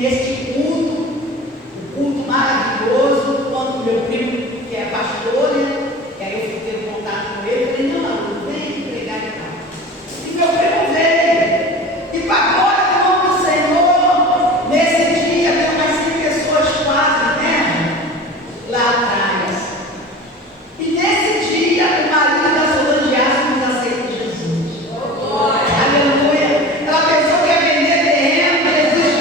neste culto, um culto maravilhoso, quando meu primo, que é pastor, né? E aí eu fui ter contato com ele, eu falei, não, vem pregar e tal. E meu primo veio, e para a glória do nome do Senhor, nesse dia tem umas 5 pessoas quase, né? Lá atrás. E nesse dia, o marido da Solange Aço nos aceita Jesus. Aleluia. Ela pensou que ia vender terreno, Jesus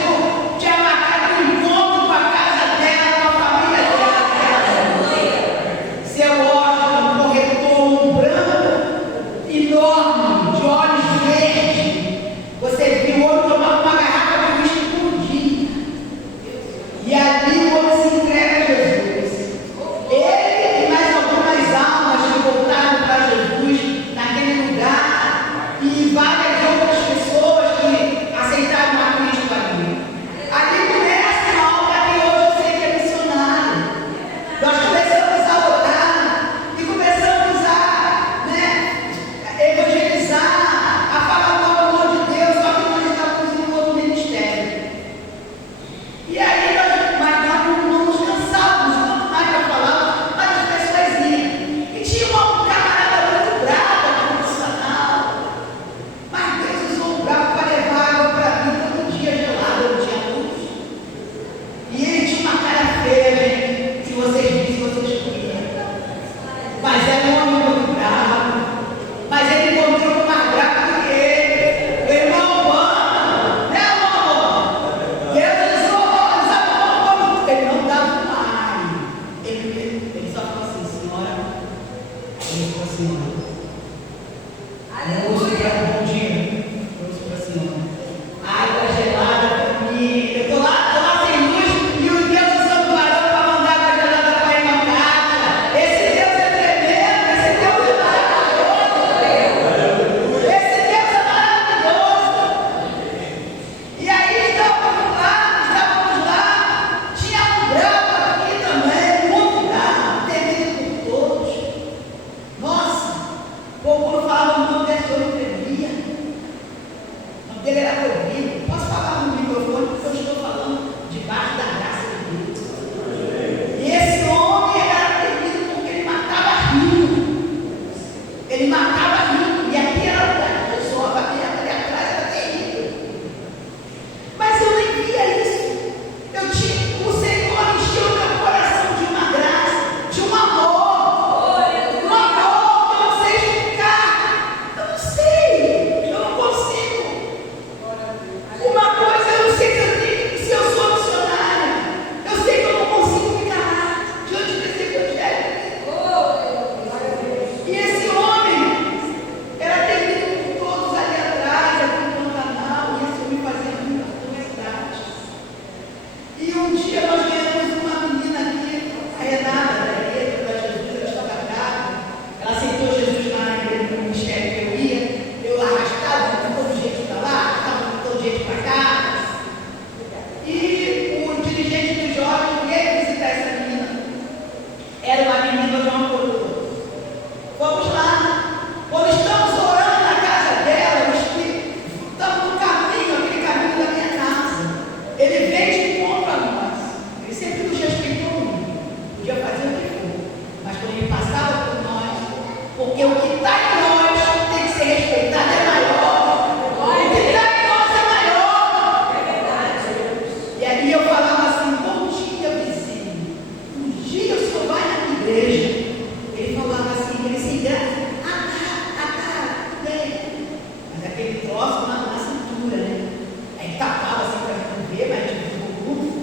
tinha marcado um encontro com a casa dela, com a família dela. Seu órgão, um corretor, um branco enorme, de olhos verdes. Você viu o homem tomando uma garrafa de uísque por dia. E ali o homem se entrega a Jesus. Ele e mais algumas almas que voltaram para Jesus naquele lugar e várias outras pessoas que aceitaram a Cristo ali. Ali começa uma obra que hoje eu sei que é missionária. Nós começamos a orar e começamos a evangelizar, a falar do amor de Deus, só que nós estávamos em outro ministério. E aí nós não nos cansávamos, quanto mais para falar, mas as pessoas iam. E tinha um camarada muito bravo, profissional, mas Deus usou o bravo para levar água para mim todo dia gelado, eu não tinha luz. E ele tinha uma cara feia, gente, se vocês vissem, vocês viam. Mas era um homem muito bravo, mas ele encontrou com mais bravo do que ele. O irmão Bano, né, irmão? Deus usou, ele não dava mais. Ele só falou assim, senhora, ele falou assim, bom dia, trouxe para a senhora. Água gelada para mim. Eu estou lá sem luz e o Deus usando o varão para mandar água gelada para ir na casa. Esse Deus é tremendo, esse Deus é maravilhoso. Esse Deus é maravilhoso. E aí estávamos lá, tinha um bravo aqui também, muito bravo, temido por todos. Nossa, o povo não falava o nome desse homem, tremia. O nome dele era Rodrigo. Posso falar no microfone porque eu estou falando debaixo da graça de Deus. E esse homem era temido porque ele matava rindo. Ele matava rindo. E aqui era o lugar de pessoa, ali atrás era terrível. Mas eu nem via isso. O Senhor encheu meu coração de uma graça, de um amor. Um amor que eu não sei explicar. Eu não sei. Eu não consigo. Uma coisa eu não sei se eu sou missionária. Eu sei que eu não consigo me calar diante desse evangelho. E esse homem era temido por todos ali atrás, aqui no Pantanal, e esse homem fazia muita verdade. E um dia nós ganhamos uma menina aqui, a Renata, da igreja da Jesus, ela estava grávida. Ela aceitou Jesus na igreja, no ministério que eu ia. Eu arrastava com todo jeito para lá, arrastava com todo jeito para cá. E o dirigente dos jovens veio visitar essa menina. Era uma menina de uma coroa. Vamos lá. Quando estamos orando na casa dela, estamos no caminho, aquele caminho da minha casa. Ele veio de encontro a nós. Ele sempre nos respeitou muito. Podia fazer o que for. Mas quando ele passava por nós, porque o que está em nós tem que ser respeitado, é maior. O que está em nós é maior. E aí eu falava assim, bom dia, vizinho. Um dia o senhor vai na igreja. Ele falava assim, ele se engraça. Tudo bem. Mas aquele troço na cintura, né? Aí tapava assim para não ver, mas ele ficou muito.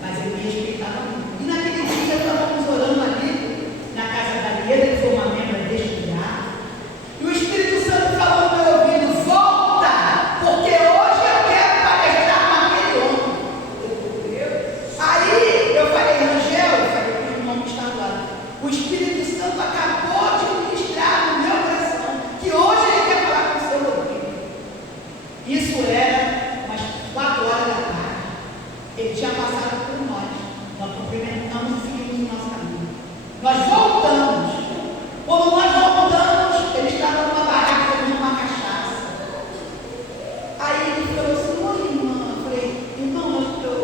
Mas ele me respeitava muito. E naquele dia estávamos orando ali, na casa da Lieda, que foi uma membra deste lugar. E o Espírito Santo falou no meu ouvido, volta, porque hoje eu quero palestrar com aquele homem. Aí eu falei, Rangel, eu falei para o irmão que está do lado, o Espírito Santo acabou de ministrar no meu coração, que hoje ele quer falar com o seu Rodrigo. Isso era umas 4 horas da tarde. Ele tinha passado por nós cumprimentamos e seguimos o nosso caminho. Nós voltamos. Quando nós voltamos, ele estava numa barraca tomando uma cachaça. Aí ele falou assim, oi irmã. Eu falei, irmão, o senhor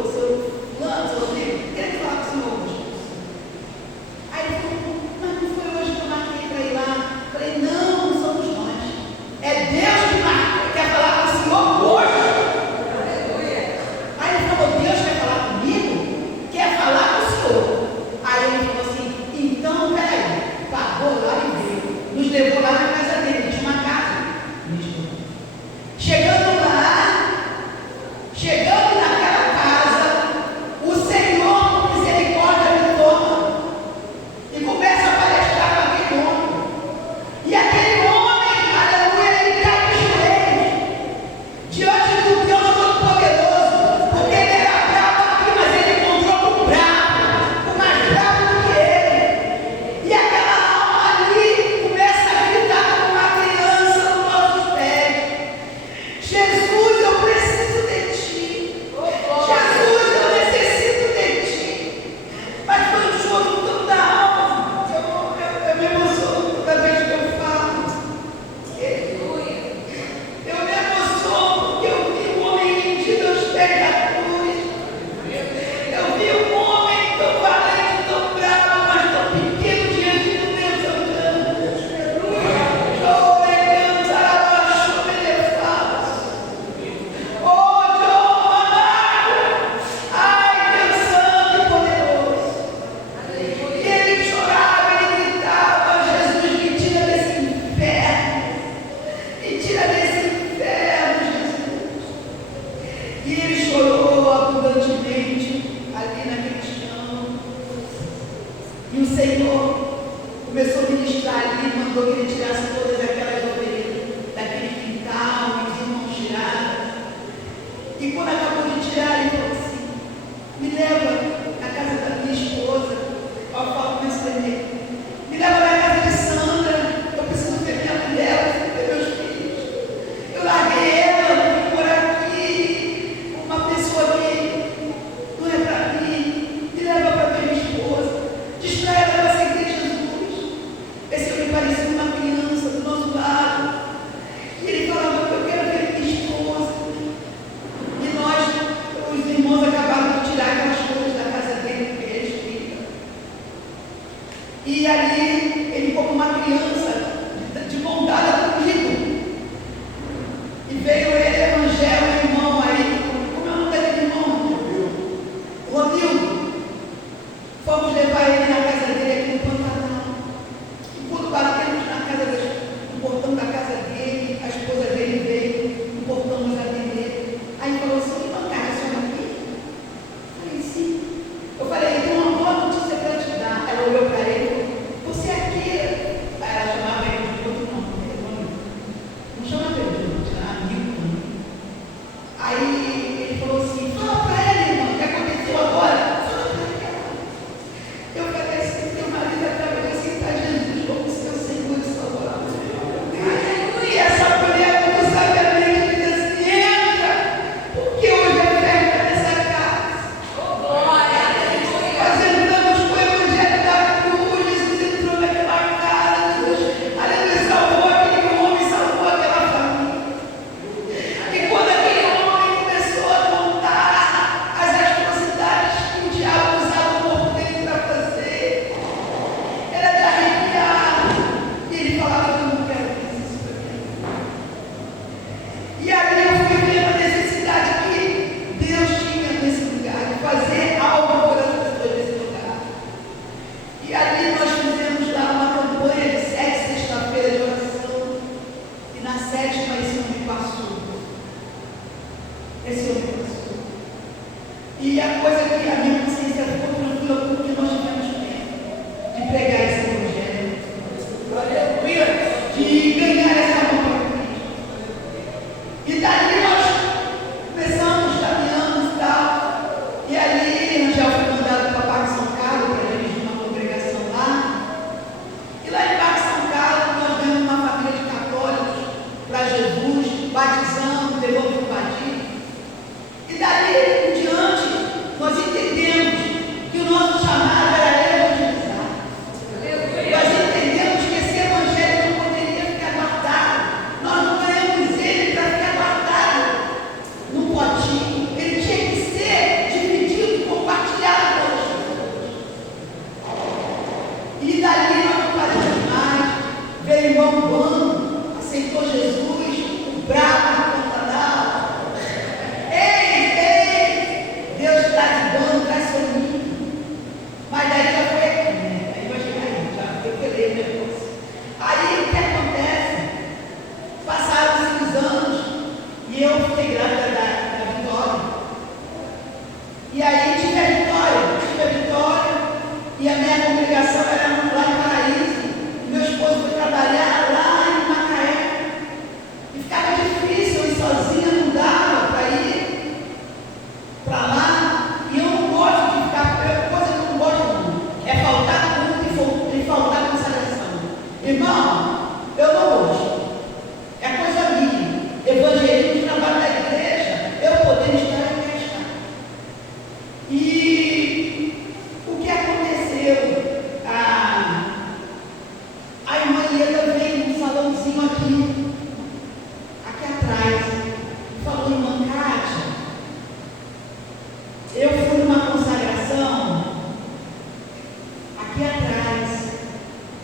Senhor começou a ministrar ali, mandou que ele tirasse todas aquelas ovelhas daquele quintal, os irmãos tiraram. E quando acabou de tirar, ele falou assim: me leva na casa da minha esposa. Eu falo com esse neném: me leva na casa de Sandra, eu preciso ver minha mulher, eu preciso ver meus filhos. Eu larguei ela, vim por aqui, uma pessoa que não é para mim, me leva para ver minha esposa, diz para ela para seguir Jesus. Esse homem parecia uma criança do nosso lado, e ele falava: eu quero ver minha esposa. E nós, os irmãos, acabaram de tirar aquelas coisas da casa dele, que ele explica. E ali, ele, como uma criança, de mão dada comigo, e veio ele, Evangelho, meu irmão aí, como é o nome daquele irmão? Romildo. Fomos levar ele na casa dele aqui no Pantanal. E quando batemos na casa no portão da casa dele, a esposa dele veio, no portão nos atender. Aí falou assim: irmã Cátia, a senhora aqui? Eu falei: sim. Eu falei: tem uma boa notícia para te dar. Ela olhou para ele e falou: você aqui? Aí ela chamava ele de outro nome. Não chamava ele de outro, era amigo também. Aí ele falou assim: fala para ele, irmão, o que aconteceu agora? Fala para ele. Eu falei assim: teu marido acaba de aceitar Jesus como seu Senhor e Salvador. E essa mulher, muito sabiamente, diz assim: entra, porque hoje é festa nessa casa. Nós entramos com o Evangelho da cruz, Jesus entrou naquela casa, Jesus, aleluia, salvou aquele homem, salvou aquela família. E quando aquele homem começou a contar as atrocidades que o diabo usava o corpo dele para fazer, era de arrepiar. E ele falava: eu não quero mais isso para mim. E ali eu fui vendo a necessidade que Deus tinha nesse lugar, de fazer algo por as pessoas desse lugar. E ali nós fizemos lá uma campanha de 7 sexta-feira de oração. E na 7ª esse homem passou. Esse homem passou. E a coisa que a minha consciência ficou tranquila, porque nós tivemos tempo de pregar esse evangelho. Aleluia! De ganhar essa alma para Cristo. E dali nós começamos, caminhamos e tal. E ali Angel foi mandado para Parque São Carlos para dirigir uma congregação lá. E lá em Parque São Carlos nós vemos uma família de católicos para Jesus, batizando, levando o batismo. E dali em diante nós entendemos que o nosso chamado era evangelizar. Nós entendemos que esse evangelho não poderia ficar guardado. Nós não ganhamos ele para ficar guardado num potinho. Ele tinha que ser dividido e compartilhado com as pessoas. E dali nós não paramos mais. Veio o irmão Bando, aceitou Jesus, o bravo do Pantanal. Ei, Deus traz Bando, traz soninho. Mas daí já foi aqui, né? Aí vai chegar aí, já eu falei o negócio. Aí o que acontece? Passaram-se os anos e eu fiquei grávida da Vitória. E aí tive a Vitória, e a minha congregação era lá em Paraíso. E meu esposo foi trabalhar lá em Macaé. E ficava difícil, eu ir sozinha, não dava para ir para lá. E eu não gosto de ficar, coisa que eu não gosto não, é faltar culto e faltar consagração. Irmão, eu não gosto. É coisa minha. Evangelismo, trabalho da igreja, eu poder estar em festa. E o que aconteceu? A irmã Ieda veio num salãozinho aqui atrás, e falou: irmã Cátia, eu fui numa consagração aqui atrás,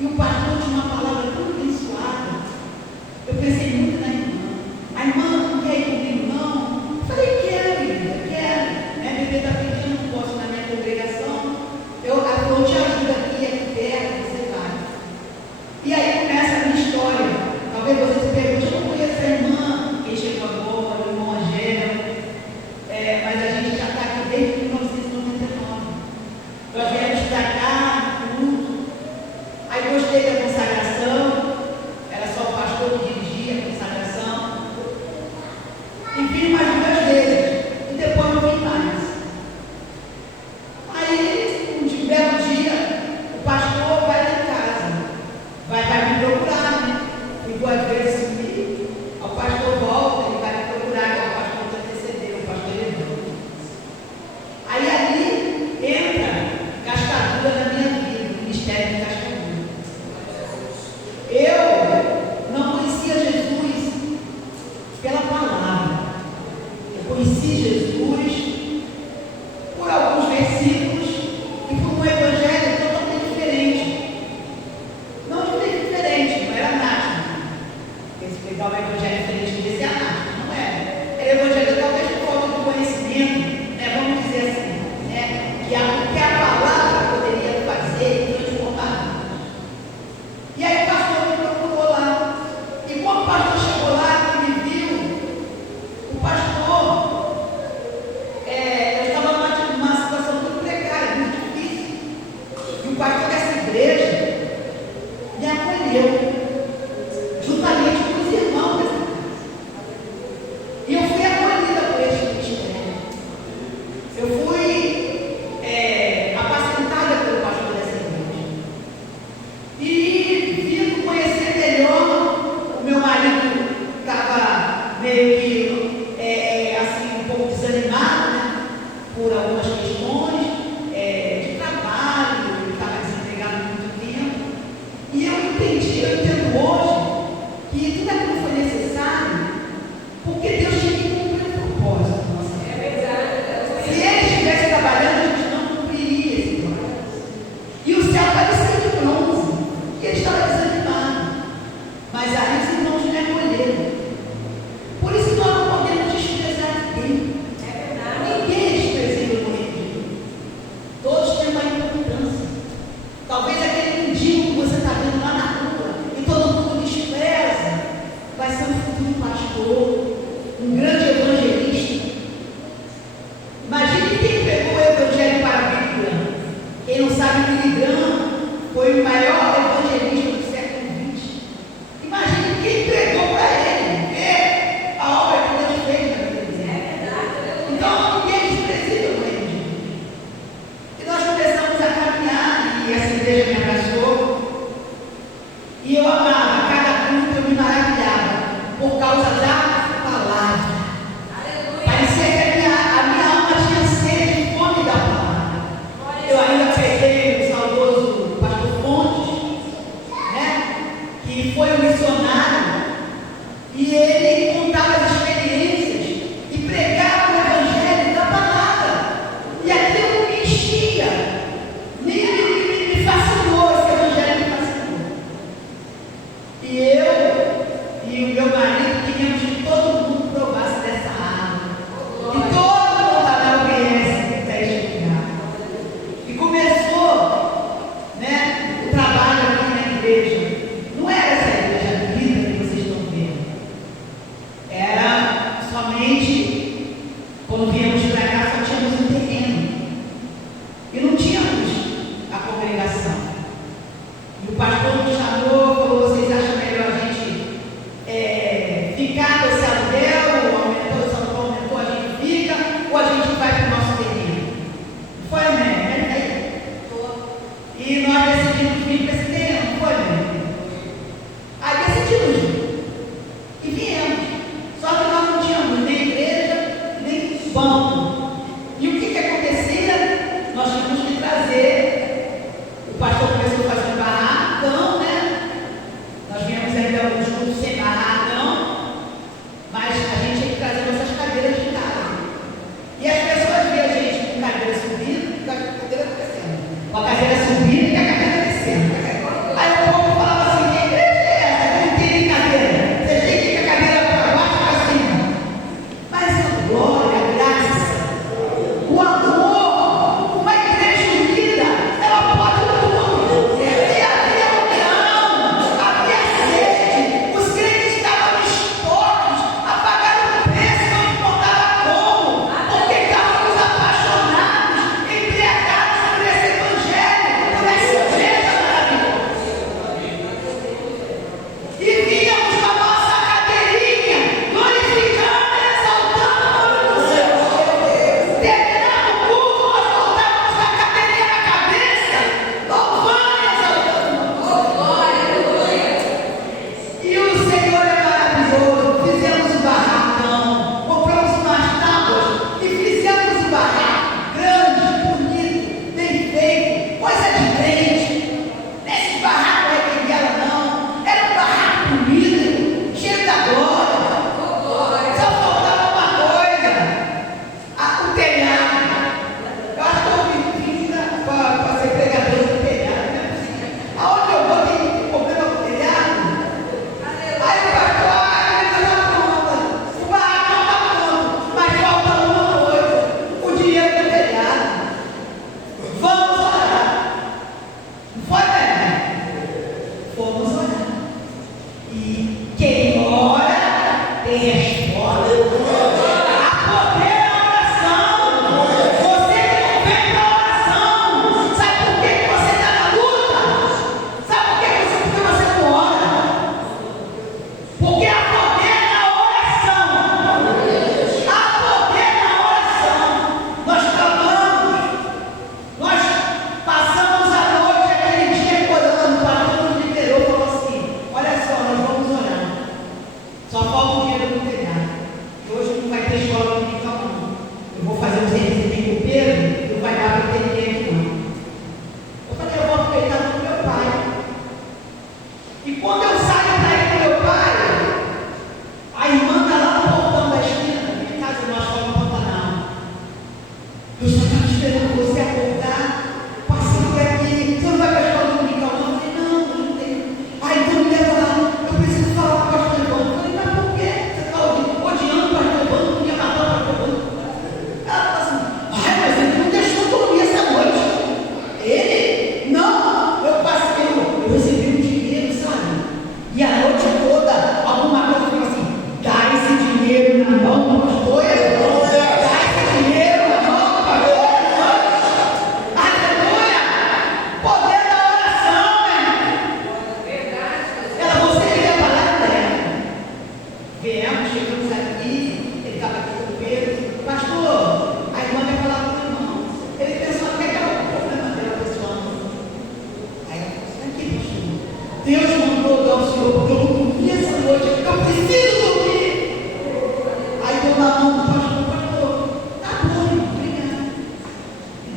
e o pastor tinha uma palavra tão abençoada. Eu pensei muito na irmã. A irmã não quer ir comigo, não? Eu falei: quero, quero. Minha bebê está pedindo, não posso mais algumas questões de trabalho, ele estava desempregado há muito tempo. E eu entendo hoje que tudo aquilo foi necessário porque Deus tinha que cumprir o propósito da nossa vida. É verdade. Se ele estivesse trabalhando, a gente não cumpriria esse propósito. E o céu parecia de bronze, e ele estava desanimado. Mas aí os irmãos me recolheram. Por isso nós não podemos desprezar Deus. É verdade. Ninguém é desprezível no reino de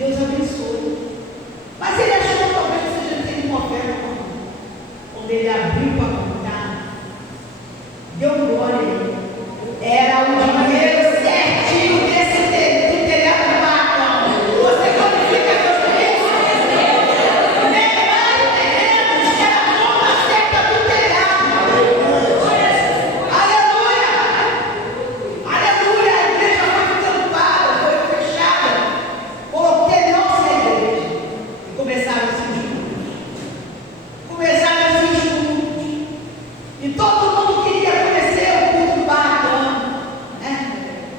Deus abençoe. Mas ele achou que talvez seja tendo uma oferta quando ele abriu para contar. Deu glória a ele. Era o dinheiro certinho desse telhado do barco. Você glorifica Deus por isso? Nem mais nem menos. Era toda a cerca do telhado. Aleluia! Aleluia! A igreja foi tampada, foi fechada. Telhou-se a igreja. E começaram esses cultos. E todo mundo queria conhecer o culto do barco, né?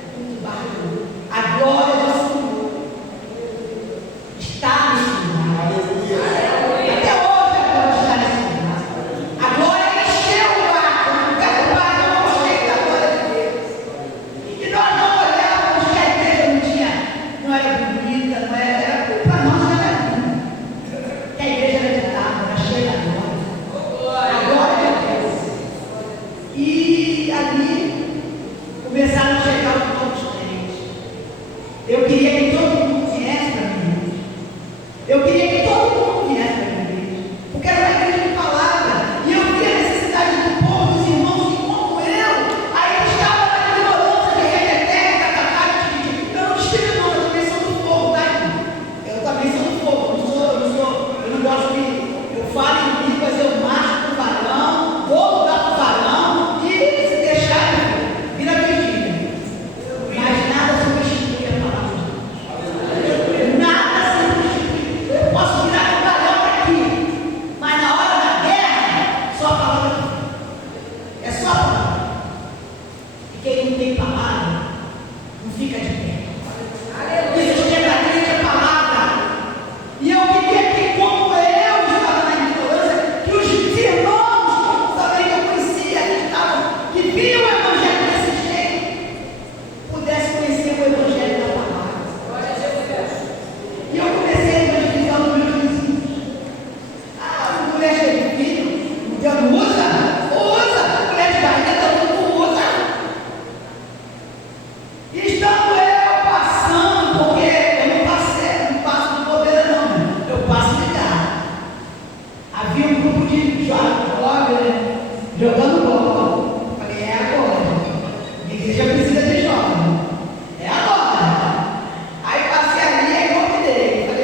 O culto do barco. A glória do Senhor está nesse lugar. Até hoje a glória está nesse lugar. A glória encheu o barco. O lugar do barco não cheio da glória de Deus. E nós não olhávamos que a igreja não era bonita, não era para nós não era linda. Que a igreja era de tábua, era cheia da glória. A glória de Deus. E ali começaram a chegar os novos crentes. Eu queria que todo mundo viesse para a minha igreja. Eu queria que todo mundo viesse para a minha igreja. Porque era uma igreja de palavra. E eu via a necessidade do povo, dos irmãos, e como eu. Aí eu estava na ignorância de remeter, catacate. Eu não tiro não, eu também sou do fogo, tá, irmão? Eu também sou do fogo. Eu não gosto de. Eu falo em línguas, eu marcho com o varão, vou lugar com o varão e se deixar, vira vigília. Mas nada substitui a palavra de Deus. Nada substitui. Eu posso virar com o varão aqui, mas na hora da guerra, só a palavra de Deus. É só a palavra. E quem não tem palavra, não fica de pé. Isso que é da crente é palavra. E eu queria que, como eu estava na ignorância, que os irmãos também que eu conhecia, que viam o evangelho desse jeito, pudessem conhecer o evangelho da palavra. E eu comecei a evangelizar os meus vizinhos. Ah, mulher cheia de filho, Deus não usa? Usa! Mulher de barriga, todo mundo usa. E estando eu passando, porque eu não passo de bobeira não, eu passo de carro. Havia um grupo de jovens jogando bola. Falei, é agora. A igreja precisa de jovens. É agora. Aí passei ali e convidei. Falei,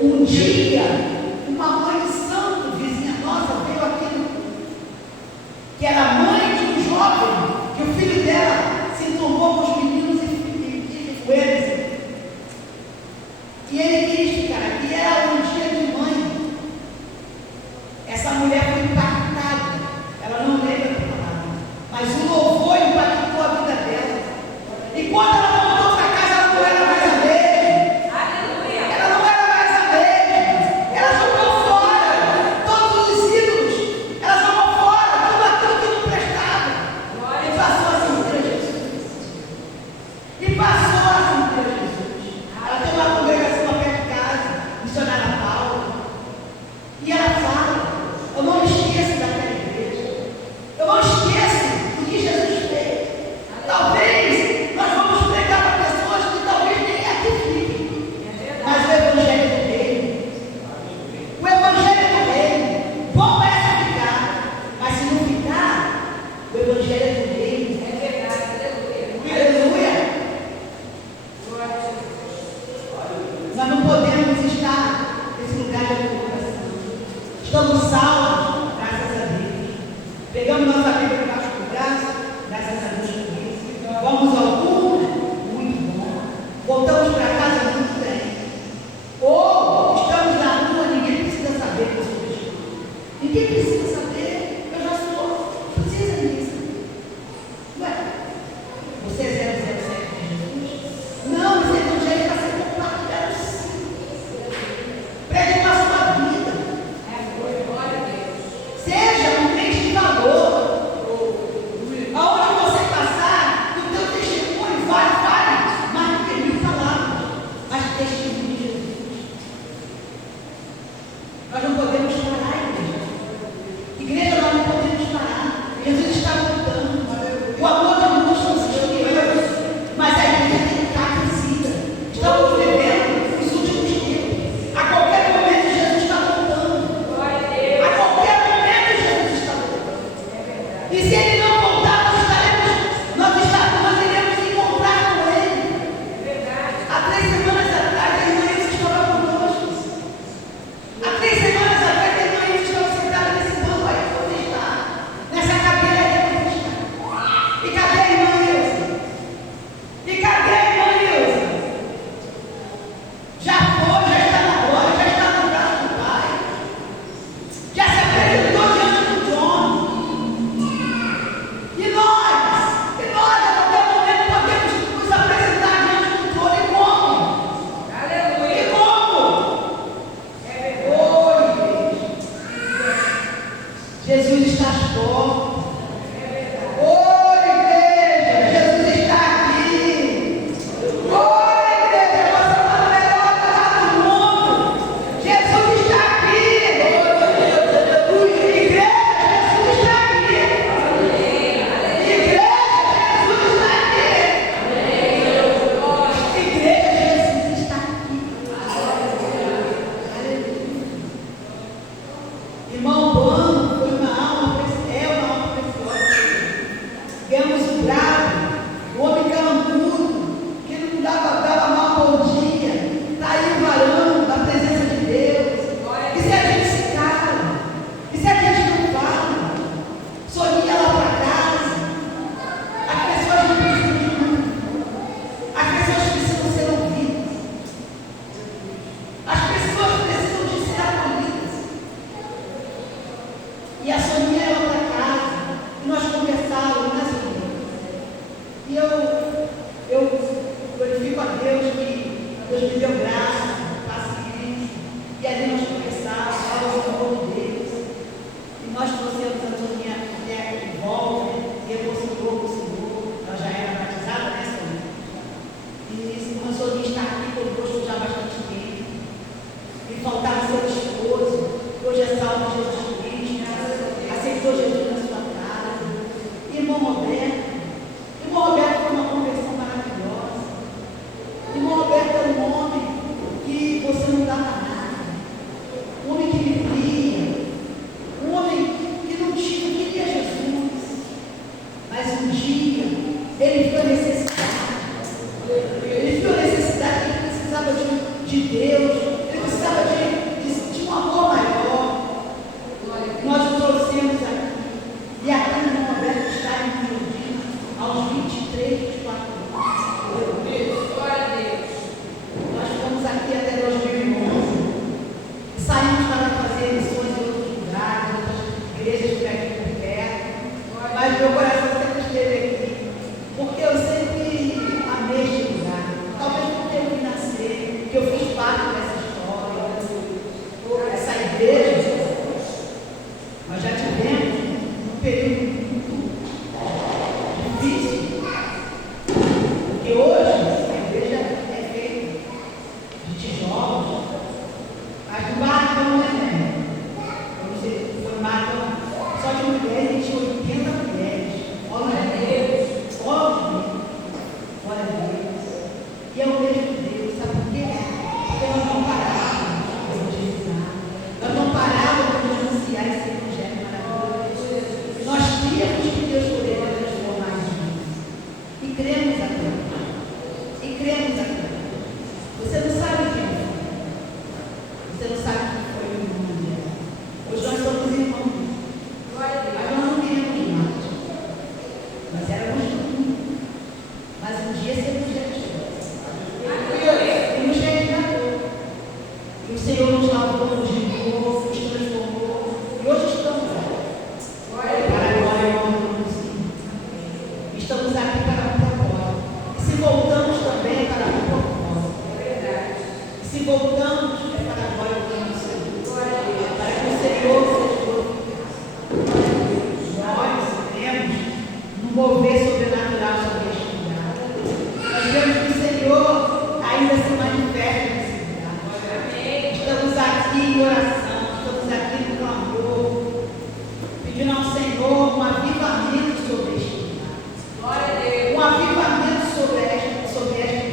Um dia, uma mãe de santo, vizinha nossa, veio aqui, que era mãe de um jovem, que o filho dela se enturmou com os meninos e com eles. E ele quis ficar aqui, era um dia de mãe. Essa mulher foi impactada, ela não lembra da palavra, mas o louvor impactou a vida dela. E quando ela voltou para casa, ela não era mais a mesma. Aleluia. Ela não era mais a mesma. Ela jogou fora todos os ídolos. Ela jogou fora tudo aquilo que não prestava. E passou a seguir a Jesus. E passou a seguir a Jesus. Ela tem uma congregação lá perto de casa, missionária Paula. E ela fala: eu não me esqueço daquela igreja. Eu não esqueço do que Jesus fez. Talvez nós vamos pregar para pessoas que talvez nem aqui fiquem. Mas o Evangelho do Reino, o Evangelho do Reino, bom é ficar. Mas se não ficar, o Evangelho do Reino é verdade. Aleluia. Nós não podemos estar nesse lugar de coração. Estamos salvos, graças a Deus. Pegamos nossa Bíblia debaixo do braço, graças a Deus por isso. Vamos ao culto, muito bom. Voltamos para casa, muito bem. Ou estamos na rua, ninguém precisa saber que eu sou cristão. Ninguém precisa saber, eu já sou. Precisa disso. Ué, você é 007 de Jesus? Não, esse evangelho está sendo compartilhado sim. Pregue para a sua vida. Seja um crente de valor. Aonde você passar, o teu testemunho vale mais do que 1000 palavras. Mas o testemunho de Jesus. Nós não podemos parar, igreja. Igreja, nós não podemos parar. Jesus está voltando. O amor de Deus consistiu, mas a igreja tem que estar aquecida. Estamos vivendo os últimos tempos. A qualquer momento Jesus está voltando. A qualquer momento Jesus está voltando. E se Ele não voltar, nós iremos encontrar com Ele. Há 3 semanas atrás, a irmã Iris estava conosco. Há 3 semanas atrás, a irmã Iris estava sentada nesse banco aí que você está. Nessa cadeira aí que você está. E cadê a irmã Iris? E cadê a irmã Iris? Já foi, já está na glória, já está no braço do Pai. Já se apresentou diante do trono. E nós, a qualquer momento, podemos nos apresentar diante do trono. E como? Aleluia. E como? Oi, Jesus está às portas. Oi, igreja, Jesus está aqui. Oi, igreja, você está no melhor lugar do mundo. Jesus está aqui. Igreja, Jesus está aqui. Igreja, Jesus está aqui. Igreja, Jesus está aqui. Aleluia. Irmão Bano foi uma alma preciosa. Vemos o bravo, o homem calambudo, que não dava mal bom dia. Está aí o varão da presença de Deus. E se a gente se cala? E se a gente não fala? Sonia lá para casa. As pessoas não precisam de nada. As pessoas precisam ser ouvidas. As pessoas precisam de ser acolhidas. E a Sonia ia lá para casa. E nós conversávamos, né, Sonia? E eu glorifico a Deus que Deus me deu graça, paciência. E ali nós conversávamos, falávamos do amor de Deus. E nós trouxemos a Sonia de volta, e reconciliou com o Senhor. Ela já era batizada, né, Sonia? E a Sonia está aqui conosco já há bastante tempo. E faltava seu esposo. Hoje é salvo de Jesus Cristo. Aceitou Jesus na sua casa. Irmão Roberto foi uma conversão maravilhosa. Irmão Roberto é um homem que você não dá para nada. Um homem que vivia. Um homem que não queria Jesus. Mas um dia ele viu a necessidade. Ele viu a necessidade que ele precisava de Deus. Ele precisava de Senhor nos lavou, nos limpou, nos transformou. E hoje estamos aqui. Para a glória e honra do Senhor. Estamos aqui para o propósito. E se voltamos também para o propósito. E se voltamos é para a glória e honra do Senhor. Para que o Senhor seja glorificado. Nós temos um mover sobrenatural sobre este lugar. Nós vemos que o Senhor ainda se manifesta nesse lugar. Estamos aqui em oração, estamos aqui no clamor, pedindo ao Senhor um avivamento sobre este lugar. Um avivamento sobre esta igreja.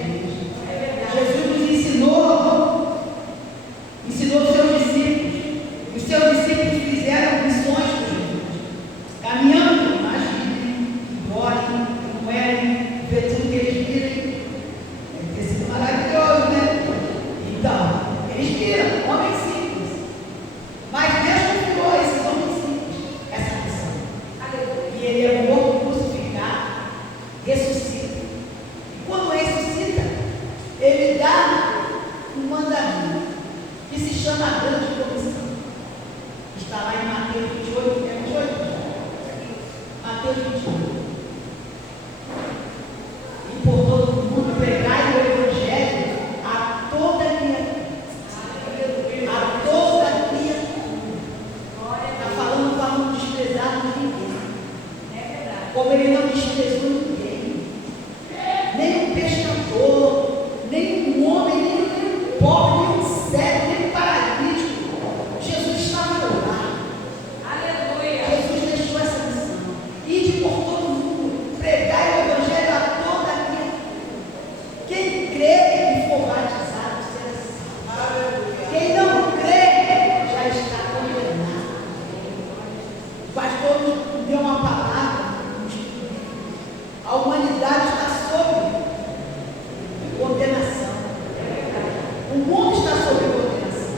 Jesus nos ensinou os seus discípulos. Os seus discípulos fizeram missões com Jesus, caminhando por mais olhem, não erem, vê tudo que eles virem. Deve ter sido maravilhoso, né? Então, eles viram, homens simples. Mas Deus confiou a esses homens simples essa missão. E ele é morto, crucificado, ressuscita. E quando ressuscita, ele dá um mandamento que se chama a grande comissão. Está lá em Mateus 28, é 28? Mateus 28. E por todo mundo pregai o Evangelho a toda criatura. A toda criatura. Está falando para não desprezar ninguém. Como ele não desprezou ninguém. Nem um pescador, nem um homem, nem um pobre, nem um cego, nem um paralítico. Jesus estava lá. Aleluia. Jesus deixou essa missão. Ide por todo mundo, pregai o Evangelho a toda criatura. Quem crê e for batizado será salvo. Quem não crê já está condenado. O pastor nos deu uma palavra. A humanidade está sob condenação. O mundo está sob condenação.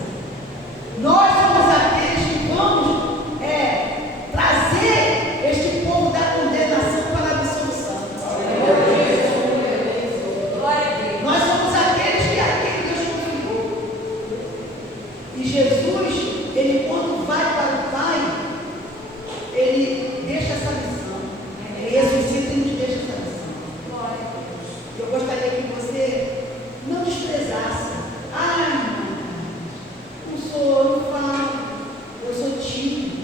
Nós somos aqueles que vamos trazer este povo da condenação para a absolvição. Nós somos aqueles que Deus confiou. E Jesus, ele quando vai para o Pai, ele deixa essa missão. Ele ressuscita e nos deixa essa missão. Eu gostaria que você não desprezasse. Não sou, não falo, eu sou tímido.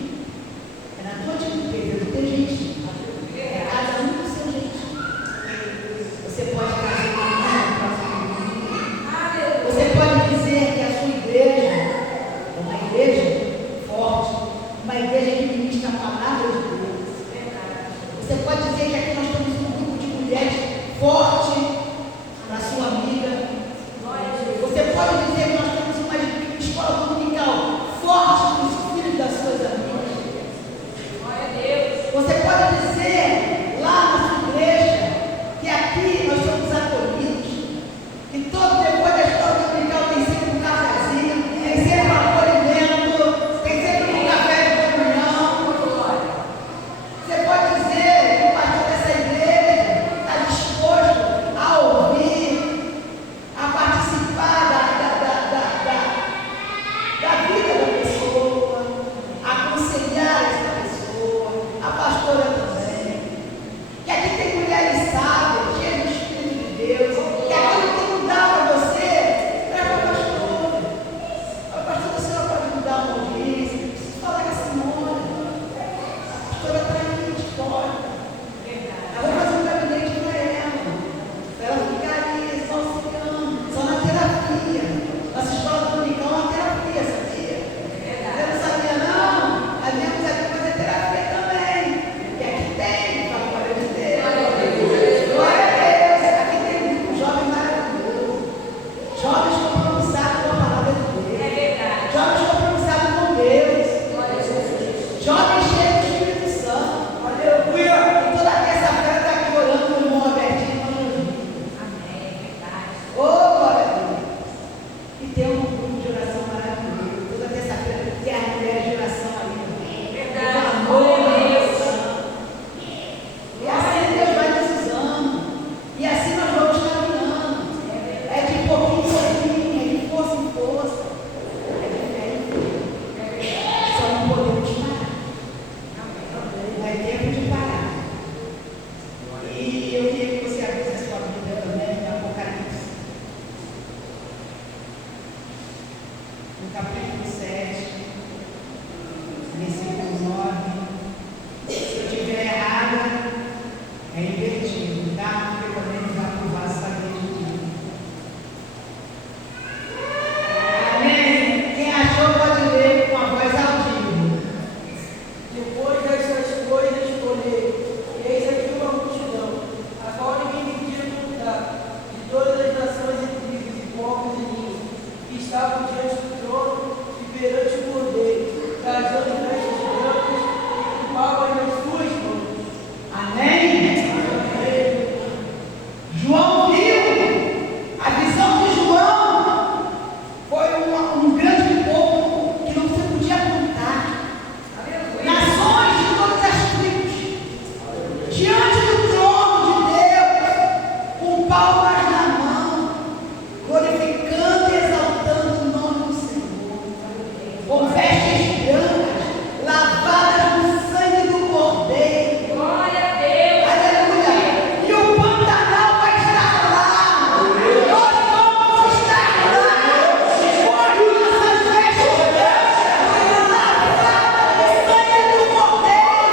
É na tua timidez, não tem jeitinho. É cada um do seu jeitinho. Você pode fazer uma próxima. Você pode dizer que a sua igreja é uma igreja forte. no capítulo 7, versículo 9. Se eu estiver errada, é invertido, tá? Porque podemos aprovar essa lei de Deus. Amém? Quem achou pode ler com a voz audível. Depois dessas coisas, olhei, e eis aqui uma multidão, a qual ninguém podia contar, de todas as nações e tribos e povos e línguas, que estavam diante do trono e perante o Cordeiro, trajando vestes brancas e palmas nas suas mãos. Amém? João viu, a visão de João foi um grande povo que não se podia contar. Nações de todas as tribos, diante do trono de Deus, com palmas na mão, glorificando e exaltando o nome do Senhor, com vestes brancas, lavadas no sangue do Cordeiro. Glória a Deus. Aleluia! E o Pantanal vai estar lá. Nós vamos estar lá. Com as nossas vestes brancas, lavadas no sangue do Cordeiro.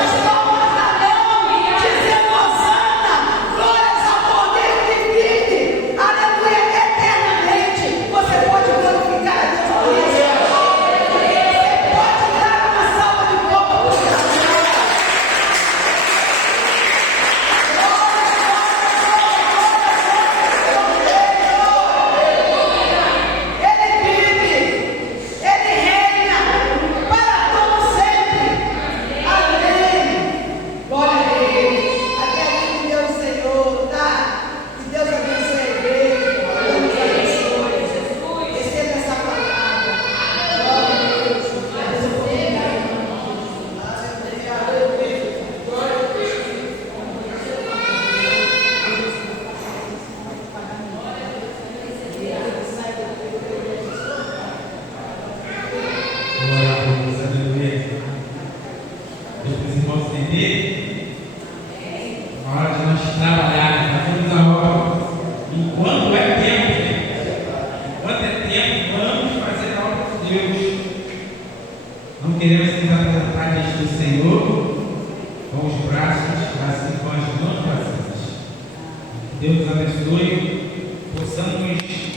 As palmas na mão, dizendo Hosana, glórias ao Cordeiro que vive. Aleluia! Eternamente. Você pode glorificar a Deus por isso. Você pode dar uma salva de palmas por isso. Ele vive, Ele reina para todo sempre. Amém. Glória a Deus. Até aqui com Deus, Senhor, tá? Que Deus abençoe a igreja. Deus abençoe. Receba essa palavra. Glória a Deus. Essa oportunidade. Glória a Deus, aleluia. Deixa os irmãos entenderem. Na hora de nós trabalharmos, fazemos a obra. Enquanto é tempo, né? Enquanto é tempo, vamos fazer a obra de Deus. Não queremos nos apresentar diante do Senhor com os braços, assim com as mãos vazias. Deus nos abençoe. Possamos